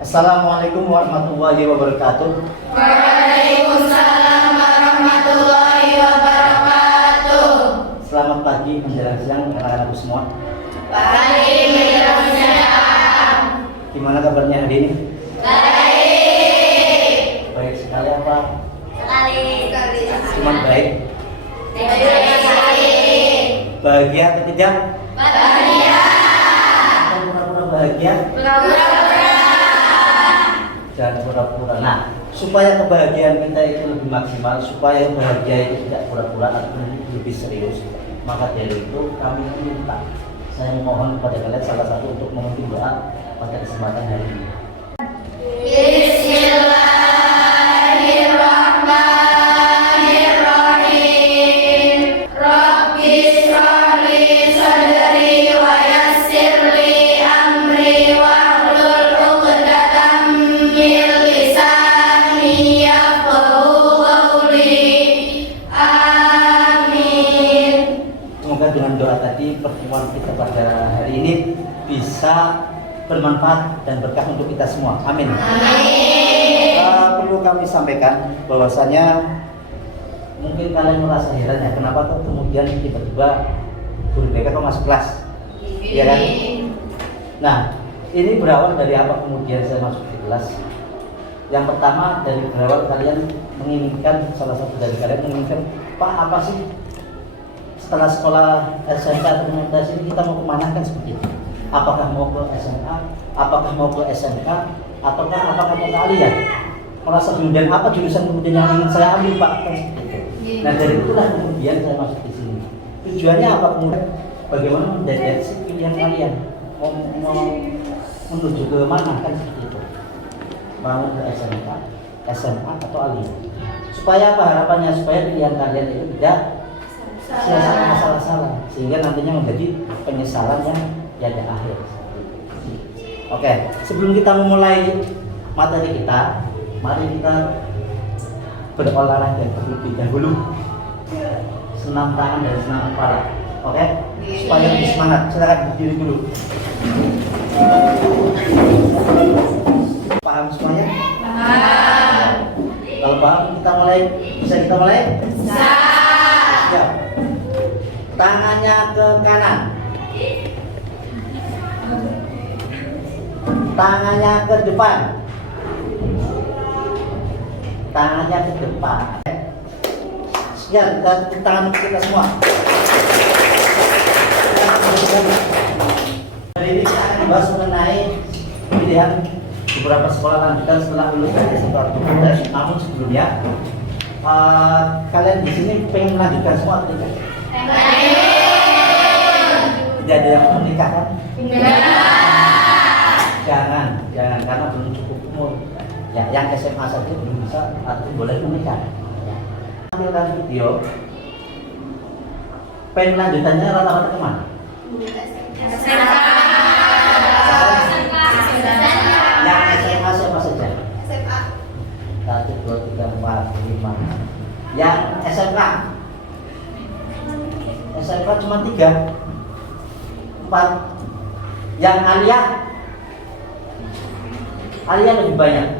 Assalamualaikum warahmatullahi wabarakatuh. Waalaikumsalam warahmatullahi wabarakatuh. Selamat pagi menjelang siang anak-anakku semua. Pagi menjelang siang. Gimana kabarnya hari ini? Baik. Baik sekali apa? Sekali. Cuma baik. Baik sekali. Bahagia atau tidak? Bahagia. Atau pura-pura bahagia? Pura-pura. Jangan pura-pura. Nah, supaya kebahagiaan kita itu lebih maksimal, supaya bahagia itu tidak pura-pura atau lebih serius, maka dari itu kami minta, saya mohon kepada kalian salah satu untuk memimpin doa pada kesempatan hari ini. Bismillahirrahmanirrahim. Rabbi shrahli sadri wa yassirli amri wahlul 'uqdatam min lisani yafqahu qawli. Amin. Semoga dengan doa tadi pertemuan kita pada hari ini bisa bermanfaat dan berkah untuk kita semua. Amin. Perlu kami sampaikan bahwasanya mungkin kalian merasa heran ya, kenapa kok kemudian tiba-tiba guru BK kok masuk kelas, ya kan? Nah, ini berawal dari apa kemudian saya masuk di kelas? Yang pertama dari berawal kalian menginginkan, salah satu dari kalian menginginkan, Pak, apa sih setelah sekolah SMK atau universitas ini kita mau kemana, kan seperti itu? Apakah mau ke SMA, apakah mau ke SMK, ataukah apakah mau ke aliyah? Merasa kemudian apa jurusan kemudian yang ingin saya ambil, Pak? Kan seperti itu. Nah, dari itulah kemudian saya masuk di sini. Tujuannya apa kemudian? Bagaimana mendeteksi pilihan kalian? Mau menuju ke mana, kan seperti itu? Mau ke SMK, SMA atau aliyah? Supaya apa harapannya? Supaya pilihan kalian itu tidak sia-sia salah-salah, sehingga nantinya menjadi penyesalan yang tiada akhir. Oke, sebelum kita memulai materi kita, mari kita berolahraga terlebih dahulu. Senam tangan dan senam kepala. Oke? Supaya lebih semangat. Silakan berdiri dulu. Paham semuanya? Paham. Kalau paham, kita mulai. Bisa kita mulai? Siap. Tangannya ke kanan. Tangannya ke depan. Tangannya ke depan. Sekian, tangan kita semua. Hari ini kita akan bahas mengenai pilihan beberapa sekolah lanjutan setelah lulus dari SMK. Namun sebelumnya, kalian di sini pengen melanjutkan semua atau tidak? Tidak ada yang menikah kan? Jangan, karena belum cukup umur. Ya, yang SMA saja belum bisa atau boleh menikah. Ambilkan video. Pengen lanjutannya rata-rata kemana? Yang SMA siapa saja? 1, 2, 3, 4, 5. Yang SMK? SMK cuma 3, 4. Yang aliyah? Aliyah lebih banyak.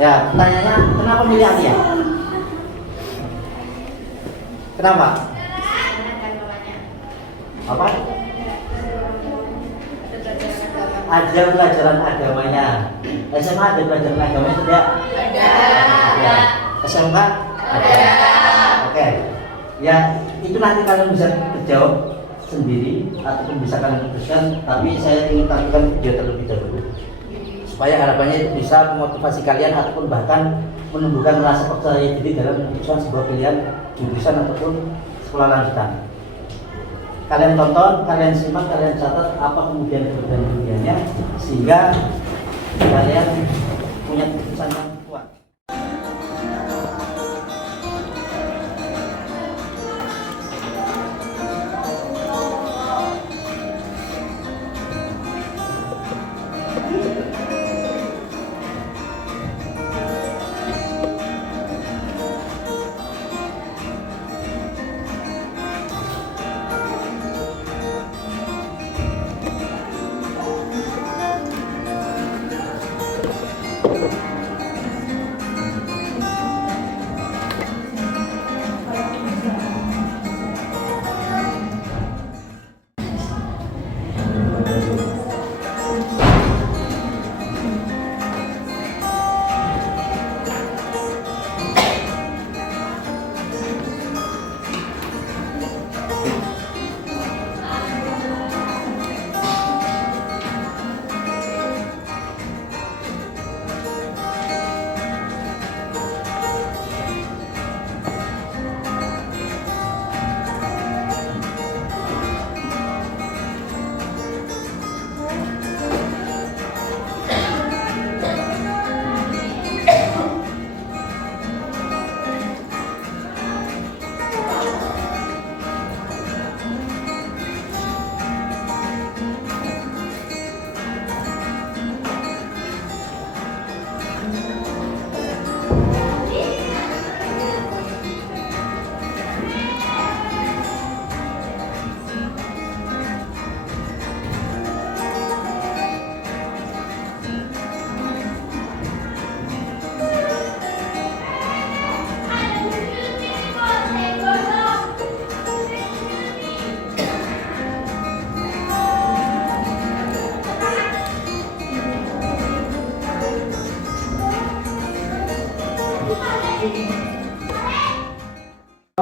Ya, pertanyaannya kenapa milih aliyah? Kenapa? Apa? Ada pelajaran agamanya. SMA ada pelajaran agamanya tidak? Ada. SMK? Ada. Oke. Ya, itu nanti kalian bisa terjawab sendiri ataupun bisa kalian putuskan. Tapi saya ingin tampilkan video terlebih dahulu, supaya harapannya itu bisa memotivasi kalian ataupun bahkan menumbuhkan rasa percaya diri dalam memutuskan sebuah pilihan jurusan ataupun sekolah lanjutan. Kalian tonton, kalian simak, kalian catat apa kemudian perbandingannya sehingga kalian punya keputusan yang kuat.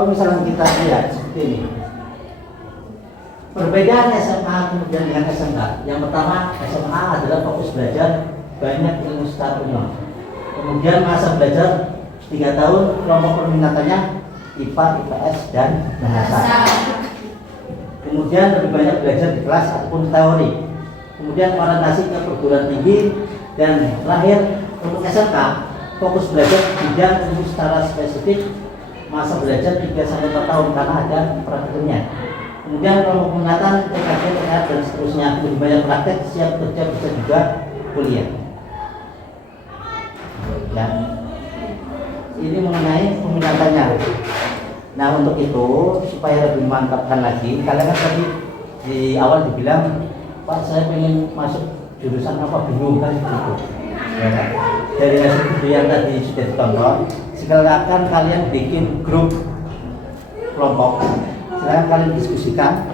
Kalau misalnya kita lihat seperti ini, perbedaan SMA kemudian dengan SMK. Yang pertama, SMA adalah fokus belajar banyak ilmu secara umum. Kemudian masa belajar 3 tahun, kelompok perminatannya IPA, IPS, dan bahasa. Kemudian lebih banyak belajar di kelas ataupun teori. Kemudian orientasi ke perguruan tinggi, dan terakhir untuk SMK fokus belajar bidang ilmu secara spesifik, masa belajar 3-4 tahun karena ada praktiknya. Kemudian kelompok peminatan TKJ, TKR, dan seterusnya, lebih banyak praktek, siap kerja, bisa juga kuliah. Dan ini mengenai peminatannya. Nah, untuk itu supaya lebih mantapkan lagi, kalian kan tadi di awal dibilang, Pak, saya pengen masuk jurusan apa, bingung kan gitu. Ya kan? Dari hasil video yang tadi sudah ditonton, silakan kalian bikin grup kelompok, silakan kalian diskusikan.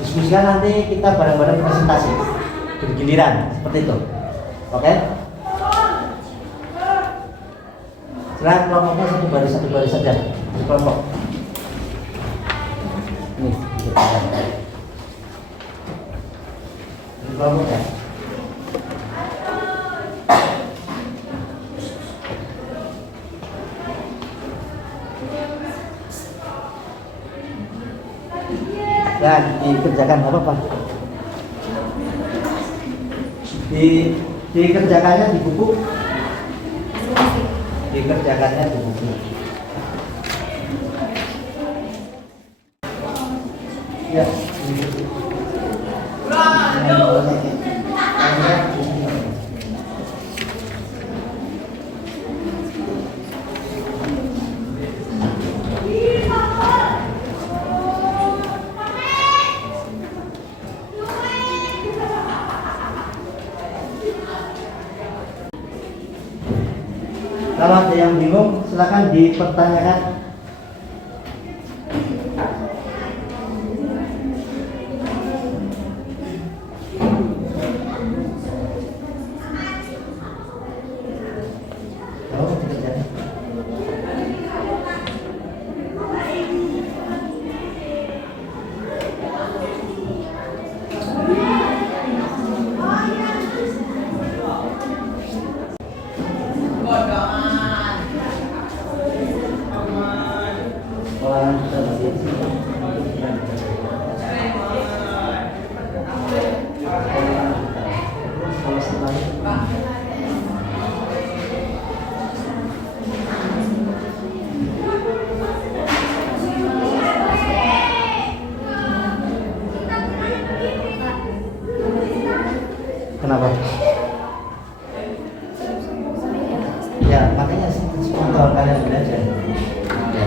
Diskusikan, nanti kita bareng-bareng presentasi bergiliran seperti itu. Oke? Silakan kelompoknya satu baris saja. Kelompok. Ini kelompok ya. Dan dikerjakan apa-apa. Dikerjakannya di buku. Dikerjakannya di buku. Ya. Kalau ada yang bingung, silakan dipertanyakan. Kenapa? Ya, makanya sepengetahuan kalian belajar. Ya.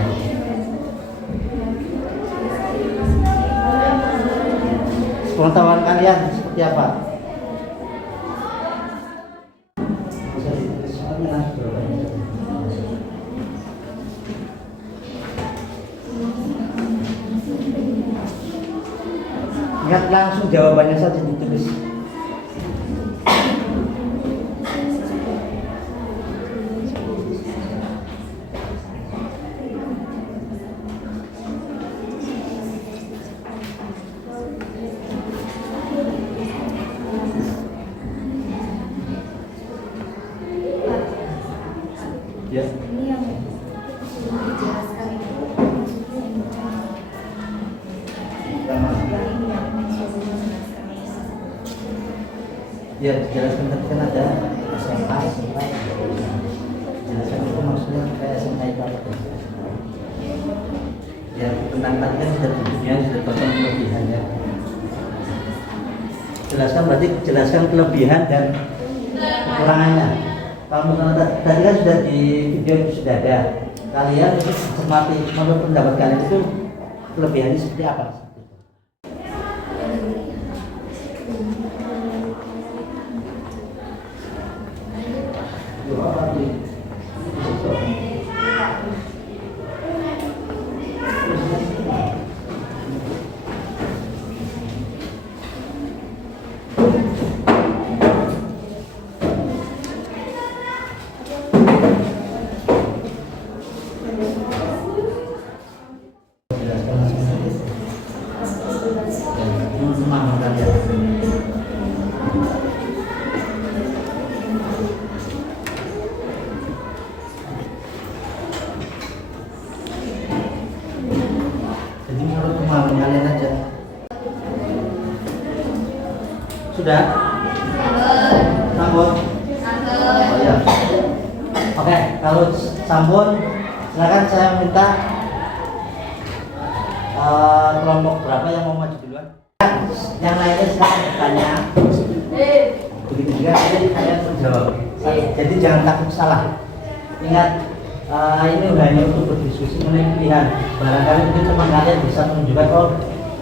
Sepengetahuan kalian seperti apa? Ingat, langsung jawabannya saja ditulis. Ya. Ini yang dijelaskan itu Ya, dijelaskan tadi kan ada SMA, SMA. Jelaskan itu maksudnya kayak SMA itu apa? Ya, tentang tadi kan sudah tujuannya sudah tonton kelebihan ya. Jelaskan berarti jelaskan kelebihan dan kekurangannya. Kalau misalnya tadi kan sudah di video itu sudah ada, kalian itu cermati menurut pendapat kalian itu kelebihannya seperti apa? Sudah? Sampun? Oh iya. Oke, kalau sampun, silakan saya minta kelompok berapa yang mau maju duluan? Yang lainnya silakan bertanya. Begitu juga jadi kalian menjawab. Jadi jangan takut salah. Ingat, ini hanya untuk berdiskusi mengenai pilihan. Barangkali mungkin teman kalian bisa menunjukkan, oh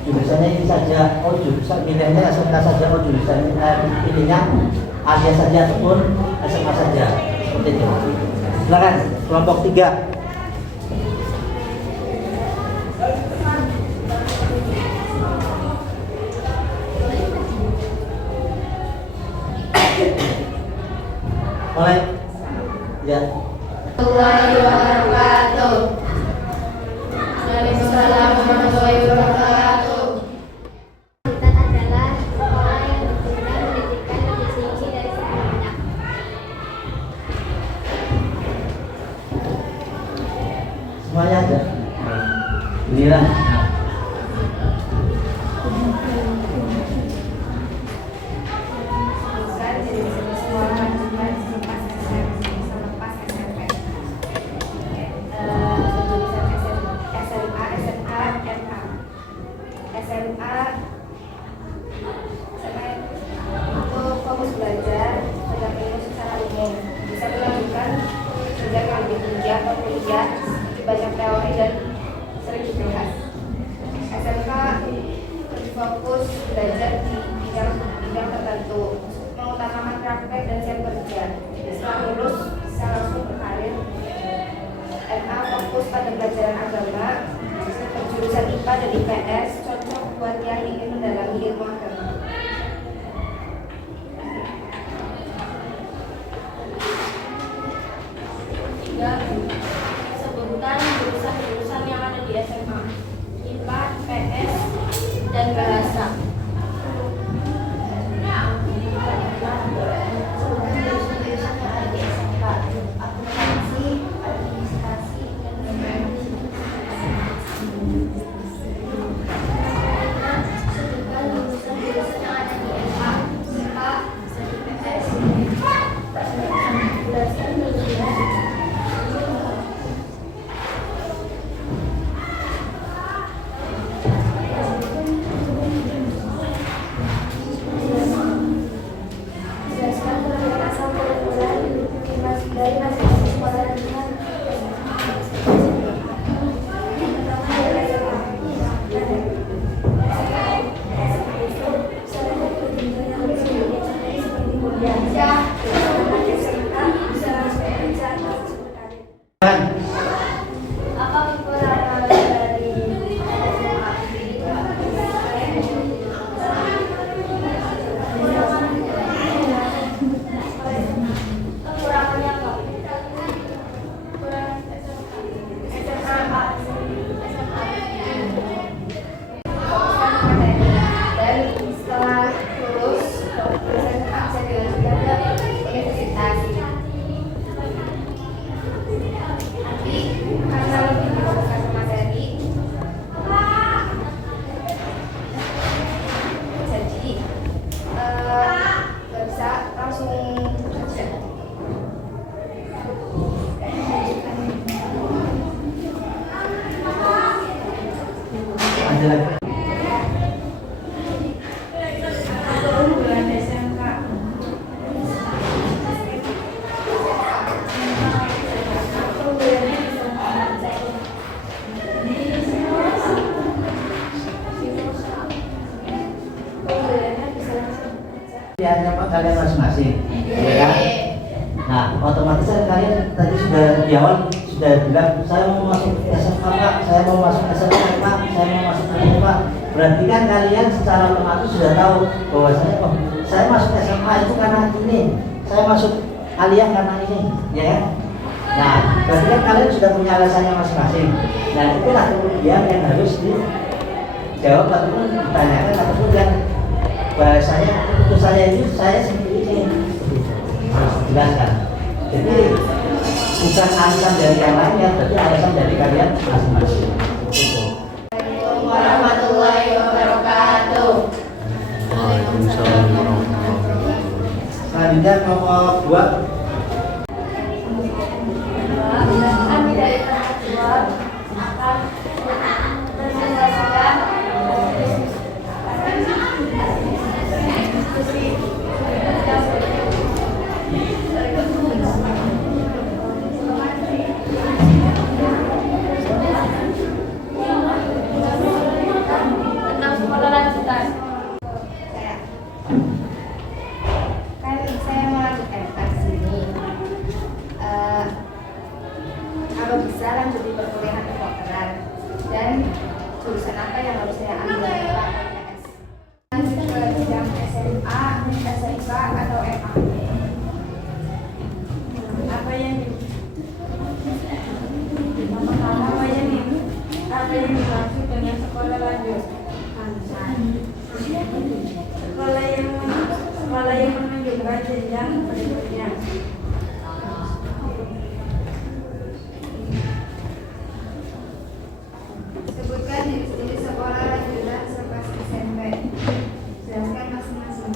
jurusannya ini saja, oh jurusan pilihannya SMK saja, oh jurusan pilihnya ASIA saja ataupun SMA saja. Seperti itu. Silakan kelompok 3. Mulai. Ya. Warahmatullahi wabarakatuh. Waalaikumsalam warahmatullahi wabarakatuh. Kita adalah sekolah yang memberikan pendidikan lebih tinggi dari sebelumnya. Semuanya ada. Giliran. Bukan jadi sekolah lanjutan selepas SMP. SMA, SMA, MA. SMA untuk fokus belajar tentang ilmu secara umum, bisa melanjutkan belajar yang lebih tinggi atau kuliah, banyak teori dan sering dibahas. SMK lebih fokus belajar di bidang tertentu, mengutamakan praktek dan siap kerja. Setelah lulus bisa langsung berkarir. MA fokus pada pelajaran agama, jurusan IPA dan IPS cocok buat yang ingin mendalami ilmu agama. Tiga, sebutkan jurusan-jurusan yang ada di SMA: IPA, IPS, dan bahasa. Pilihannya Pak kalian masing-masing, ya kan? Nah, otomatis kan kalian tadi sudah di awal sudah bilang saya mau masuk SMK Pak, saya mau masuk SMK Pak, saya mau masuk SMK Pak. Berarti kan kalian secara otomatis sudah tahu bahwasanya oh, saya masuk SMA itu karena ini, saya masuk aliyah karena ini, ya kan? Nah, berarti kan kalian sudah punya alasannya masing-masing. Nah, itulah kemudian yang harus dijawab ataupun ditanyakan ataupun yang bahasanya untuk saya itu saya seperti ini harus dijelaskan. Jadi bukan alasan dari yang lainnya, tapi alasan dari kalian masing-masing. Warahmatullahi wabarakatuh. Waalaikumsalam warahmatullahi wabarakatuh. Selanjutnya nomor 2. Kami dari kelas 2 akan menjelaskan tentang sekolah lanjutan. Saya melanjut MK di sini. Kalau bisa lanjut di perkuliahan kedokteran dan jurusan apa yang harus saya ambil Pak? Lanjut ke jenjang SMA, SMK atau MA? Apa yang dimaksud dengan sekolah lanjut? Sekolah yang menunjukkan jenjang berikutnya. Sebutkan jenis sekolah lanjutan selepas SMP. Jelaskan masing-masing.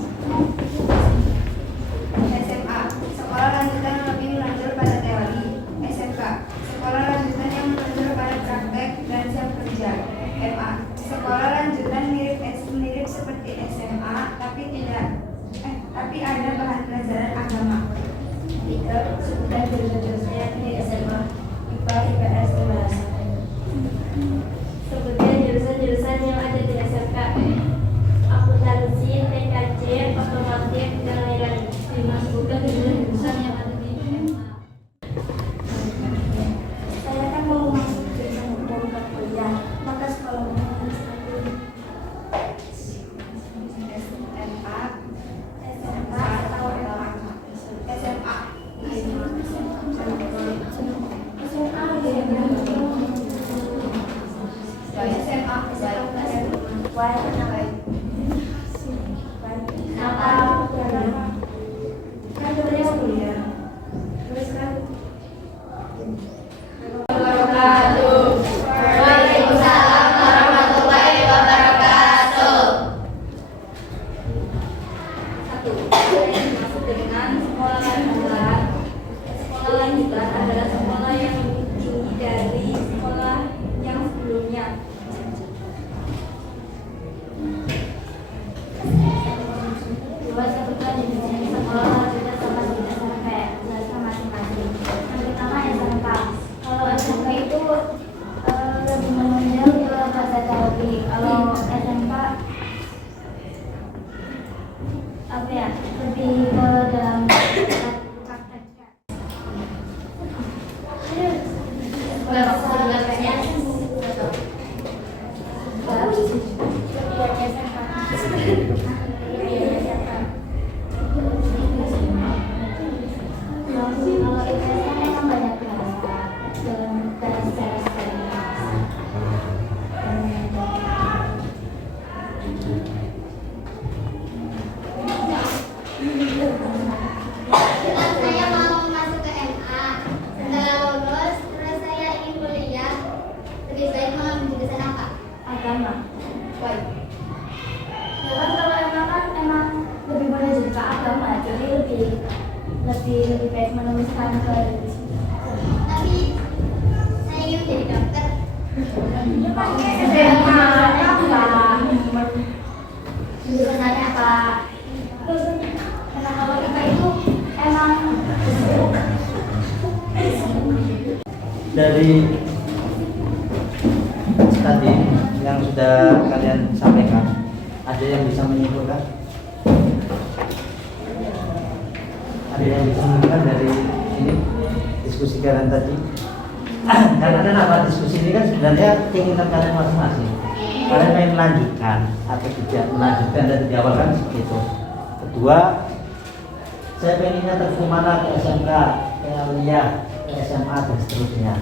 SMA, sekolah lanjutan yang lebih menonjol pada teori. SMK, sekolah lanjutan yang menonjol pada praktek dan siap kerja. MA, sekolah lanjutan mirip seperti SMA tapi ada bahan pelajaran agama. 3. Sebutkan jurusan-jurusan di SMA. IPA, IPS, dan bahasa. Sebutkan jurusan-jurusan yang ada di SMK. Akuntansi, TKJ, otomotif, dan lain-lain. 5. Sebutkan jurusan yang ada di SMA. Saya kan mau masuk jurusan hukum ke kuliah, maka sekolah hukum harus ambil SMA, atau SMA. Waalaikumsalam warahmatullahi wabarakatuh. 1. Maksud dengan sekolah lanjutan. Sekolah lanjutan adalah sekolah yang lebih tinggi dari sekolah yang sebelumnya. 2. Sebutkan jenis sekolah lanjutan sama jenis SMP. Jelaskan masing-masing. Yang pertama SMK. Kalau SMK itu lebih menonjol ke bahasa teori. Kalau SMK apa ya, lebih ke dalam prakteknya. Kalau IPS kan emang banyak bahasa dan secara Saya mau masuk ke MA. Setelah lulus, terus saya ingin kuliah. Lebih baik mengambil jurusan apa? agama. Why? Ya kan kalau emang lebih banyak jadi ke agama, jadi lebih baik menuliskan ke situ. Tapi saya ingin jadi dokter. SMA apa? Jurusannya apa? Karena kalau IPA itu emang Dari tadi yang sudah kalian sampaikan, ada yang bisa menyimpulkan? Ada yang bisa menyimpulkan dari ini diskusi kalian tadi? Karena kenapa diskusi ini kan sebenarnya keinginan kalian masing-masing. Kalian ingin melanjutkan atau tidak melanjutkan dari di awal kan seperti itu. Kedua, saya pengennya terkemana ke SMK, ke Aliyah, ke SMA dan seterusnya.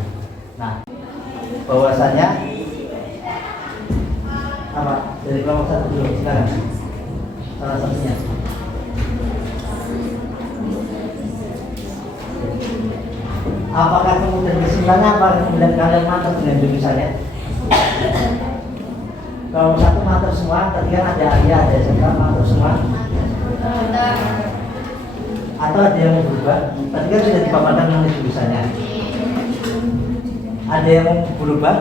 Nah, bahwasanya apa dari kelompok 1 dulu sekarang salah satunya. Apakah kemudian kesimpulannya apa? Kemudian kalian mantap dengan jurusannya? Kalau satu mantap semua, tadi kan ada Aliyah, ada SMK mantap semua. Atau ada yang mau berubah? Tadi kan sudah dipaparkan mengenai jurusannya. Ada yang mau berubah?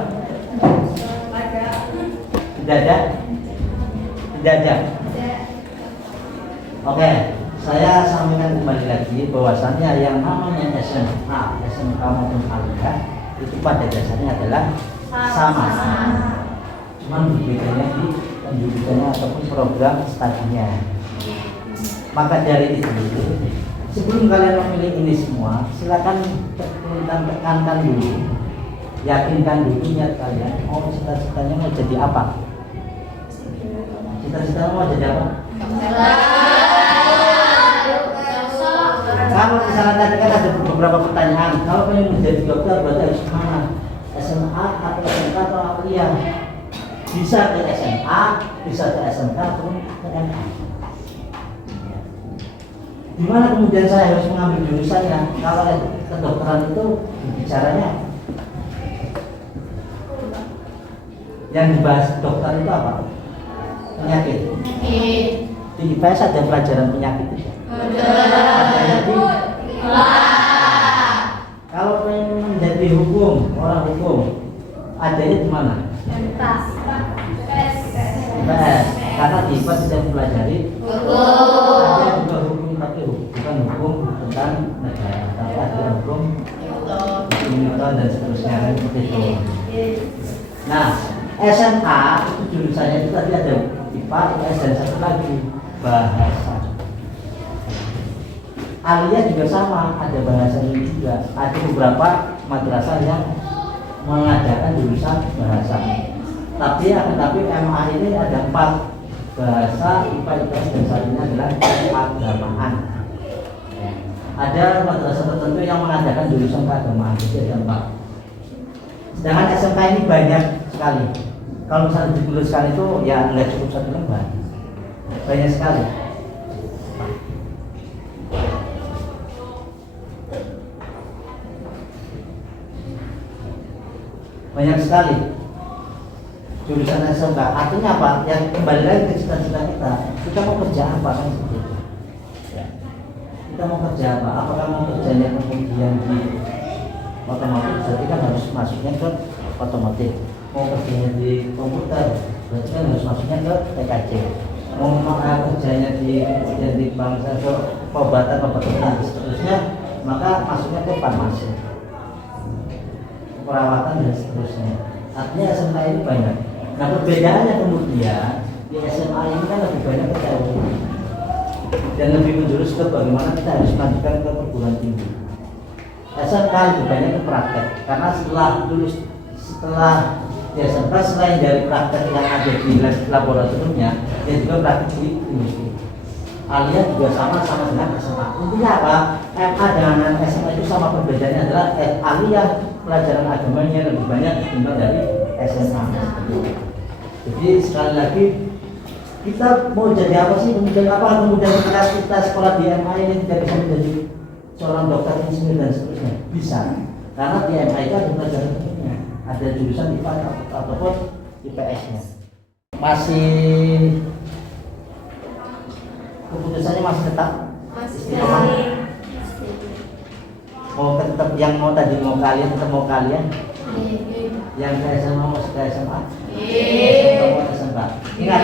Tidak ada? Tidak ada? Oke, saya sampaikan kembali lagi bahwasannya yang namanya SMA, SMK maupun Aliyah itu pada dasarnya adalah sama. Cuman berbedanya di pendidikannya ataupun program studinya. Maka dari itu, sebelum kalian memilih ini semua, silakan tekankan dulu, yakinkan dulu niat kalian. Oh, cita-citanya mau jadi apa? Cita-citanya mau jadi apa? Kalau misalnya tadi kan ada beberapa pertanyaan, kalau pengen menjadi dokter berarti harus kemana? SMA atau SMK atau Aliyah? Bisa ke SMA, bisa ke SMK atau ke MA. Di mana kemudian saya harus mengambil jurusannya? Kalau kedokteran itu bicaranya yang dibahas dokter itu apa? Penyakit. Di IPS ada pelajaran penyakit itu. Kalau pengen menjadi hukum, orang hukum, adanya di mana? IPS. Karena di IPS sudah mempelajari ada juga hukum, tapi bukan hukum tentang negara, tapi ada hukum Newton dan seterusnya kan seperti itu. Nah, SMA itu jurusannya itu tadi ada IPA, IPS dan satu lagi bahasa. Aliyah juga sama, ada bahasa ini juga. Ada beberapa madrasah yang mengadakan jurusan bahasa. Tapi MA ini ada 4 bahasa, IPA, IPS dan satunya adalah keagamaan. Ada madrasah tertentu yang mengadakan jurusan keagamaan, jadi ada 4. Sedangkan SMK ini banyak sekali. Kalau misalnya dituliskan itu ya nggak cukup 1 lembar, banyak sekali. Banyak sekali jurusan SMK. Artinya apa? Yang kembali lagi ke cita-cita kita. Kita mau kerja apa kan seperti itu? Ya. Kita mau kerja apa? Apakah mau kerjanya kemudian di otomotif? Berarti kan harus masuknya ke otomotif. Mau kerjanya di komputer? Berarti kan harus masuknya ke TKJ. Mau kerjanya di bangsa ke pengobatan dan seterusnya, maka masuknya ke farmasi, perawatan dan seterusnya. Artinya SMA ini banyak. Nah, perbedaannya kemudian di SMA ini kan lebih banyak ke teori dan lebih menjurus ke bagaimana kita harus melanjutkan ke perguruan tinggi. SMK lebih banyak ke praktek, karena setelah di SMK selain dari praktek yang ada di laboratoriumnya, dia juga praktek di industri. Aliyah juga sama dengan SMA. Intinya apa? MA dengan SMA itu sama, perbedaannya adalah Aliyah pelajaran agamanya lebih banyak ketimbang dari SMA. Jadi sekali lagi, kita mau jadi apa sih? Kemudian kita sekolah di MA ini tidak bisa menjadi seorang dokter, insinyur dan seterusnya? Bisa, karena di MA itu ada pelajaran umumnya, ada jurusan IPA ataupun IPS-nya. Masih keputusannya masih tetap istiqomah. Mau tetap yang mau tadi mau kalian tetap mau kalian. Yang ke SMA mau ke SMA. Mau ke SMA. Ingat,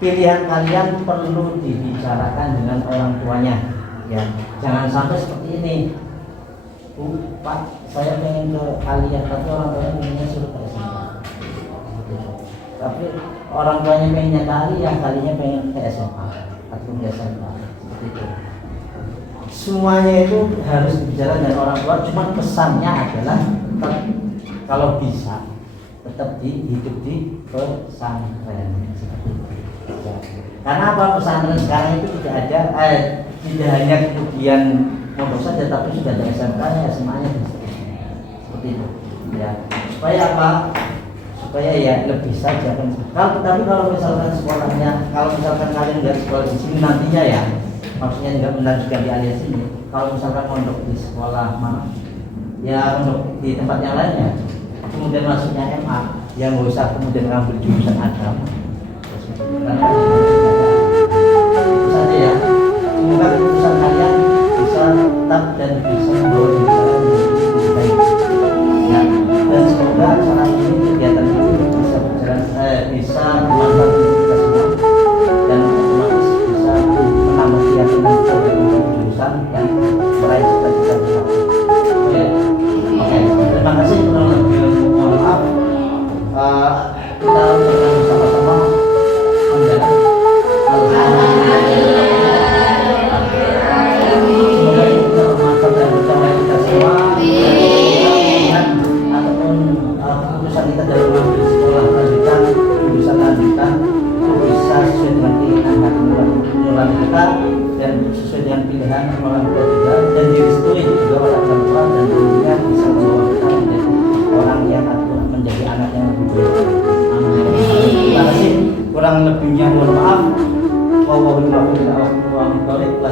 pilihan kalian perlu dibicarakan dengan orang tuanya. Ya, jangan sampai seperti ini. Pak, saya pengen ke Aliyah, tapi orang tuanya pengennya suruh ke SMA. Tapi orang tuanya pengennya ke Aliyah, kalinya pengen ke SMA atau ke SMA. Seperti itu. Semuanya itu harus dibicarakan dengan orang tua. Cuma pesannya adalah tetap, kalau bisa tetap hidup di pesantren. Karena apa? Pesantren sekarang itu tidak ada, tidak hanya kemudian mondok saja, tapi sudah ada SMK-nya, SMA-nya, seperti itu. Ya, supaya apa? Supaya ya lebih saja kan. Tapi kalau misalkan sekolahnya, kalau misalkan kalian nggak sekolah di sini nantinya ya, maksudnya nggak melanjutkan di alias ini. Kalau misalkan mondok di sekolah mana, ya mondok di tempat yang lainnya, kemudian masuknya MA, yang nggak usah kemudian ngambil jurusan agama. Karena itu saja ya. Semoga keputusan kalian bisa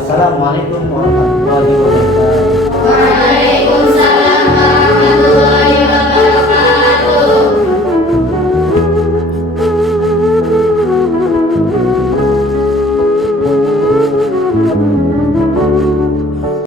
Wassalamualaikum warahmatullahi wabarakatuh.